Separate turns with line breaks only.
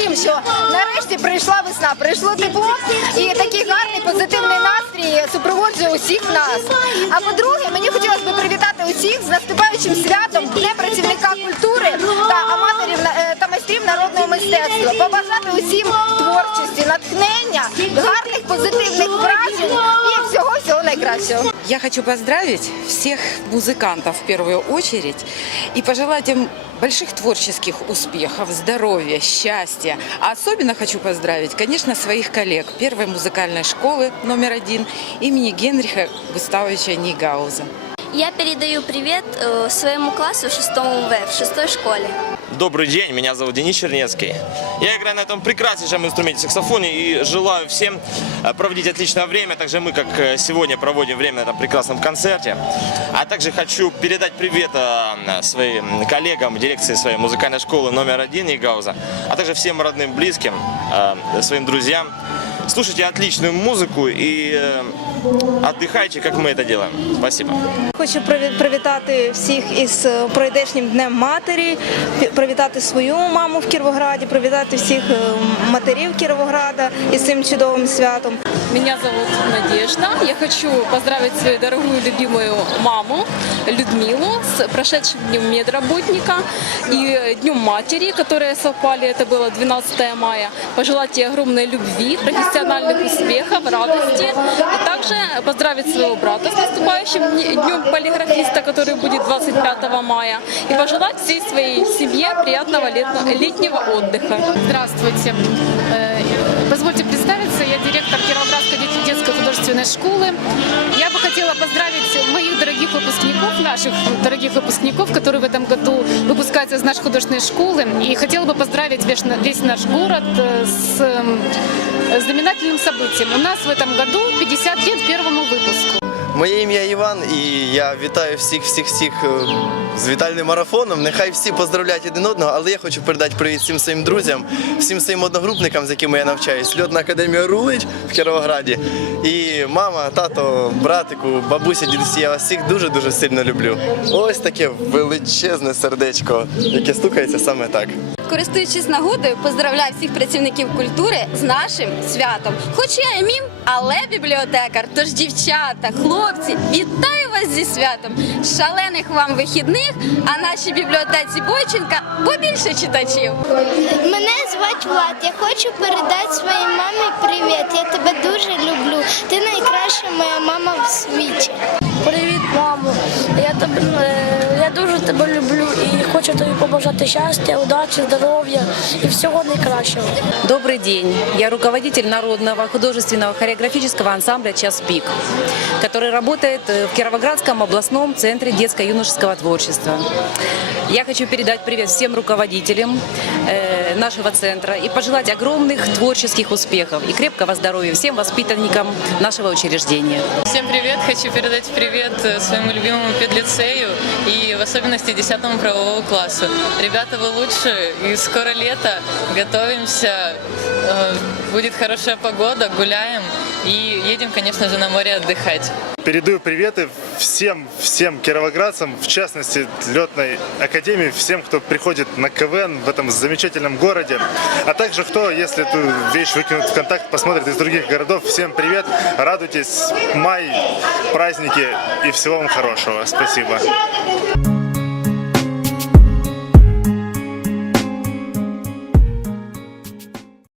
що нарешті прийшла весна, прийшло тепло і такий гарний позитивний настрій супроводжує усіх нас. А по-друге, мені хотілося б привітати усіх з наступаючим святом Дня працівника культури та аматорів е, та майстрів народного мистецтва. Побажати усім творчості, натхнення, гарних позитивних вражень і всього найкращого.
Я хочу поздравить всех музыкантов в первую очередь и пожелать им больших творческих успехов, здоровья, счастья. А особенно хочу поздравить, конечно, своих коллег первой музыкальной школы номер один имени Генриха Густавовича Нигауза.
Я передаю привет э, своему классу 6 В в шестой школе.
Добрый день, меня зовут Денис Чернецкий. Я играю на этом прекраснейшем инструменте саксофоне и желаю всем э, проводить отличное время, так же мы, как э, сегодня проводим время на этом прекрасном концерте. А также хочу передать привет э, своим коллегам дирекции своей музыкальной школы номер один Игауза, а также всем родным, близким, своим друзьям. Слушайте отличную музыку и э, отдыхайте, как мы это делаем. Спасибо.
Хочу приві- привітати всіх із е, пройдешнім днем матері, пі- привітати свою маму в Кіровограді, привітати всіх е, матерів Кіровограда із цим чудовим святом.
Меня зовут Надежда. Я хочу поздравить свою дорогую любимую маму Людмилу с прошедшим днем медработника и днем матери, которые совпали. Это было 12 мая. Пожелать ей огромной любви, профессиональных успехов, радости. И также поздравить своего брата с наступающим днем полиграфиста, который будет 25 мая. И пожелать всей своей семье приятного летнего отдыха.
Здравствуйте. Э, Позвольте представиться, я художественной школы. Я бы хотела поздравить моих дорогих выпускников, наших дорогих выпускников, которые в этом году выпускаются из нашей художественной школы. И хотела бы поздравить весь, на- весь наш город э, с эм, знаменательным событием. У нас в этом году 50 лет первому выпуску.
Моє ім'я Іван, і я вітаю всіх, всіх, всіх е, з вітальним марафоном. Нехай всі поздравляють один одного, але я хочу передати привіт всім своїм друзям, всім своїм одногрупникам, з якими я навчаюсь. Льотна академія Рулич в Кіровограді. І мама, тато, братику, бабуся, дідусі, я вас всіх дуже дуже сильно люблю. Ось таке величезне сердечко, яке стукається саме так.
Користуючись нагодою, поздравляю всіх працівників культури з нашим святом. Хоч я і мім, але бібліотекар. Тож, дівчата, хлопці, вітаю вас зі святом! Шалених вам вихідних, а нашій бібліотеці Бойченка побільше читачів.
Мене звати Влад. Я хочу передати своїй мамі привіт. Я тебе дуже люблю. Ти найкраща моя мама в світі.
Привіт, мамо. Я тебе е, я дуже тебе люблю і хочу тобі побажати щастя, удачі, здоров'я і всього найкращого.
Добрый день. Я руководитель Народного художественного хореографического ансамбля «Час пик», который работает э, в Кировоградском областном центре детско-юношеского творчества. Я хочу передать привет всем руководителям э, нашего центра и пожелать огромных творческих успехов и крепкого здоровья всем воспитанникам нашего учреждения.
Всем привет! Хочу передать привет э, своему любимому педлицею и в особенности 10 правового классу. Ребята, вы лучшие, и скоро лето, готовимся, э, будет хорошая погода, гуляем и едем, конечно же, на море отдыхать.
Передаю приветы всем, всем кировоградцам, в частности, летной академии, всем, кто приходит на КВН в этом замечательном городе, а также кто, если эту вещь выкинут в контакт, посмотрит из других городов. Всем привет, радуйтесь, май, праздники и всего вам хорошего. Спасибо.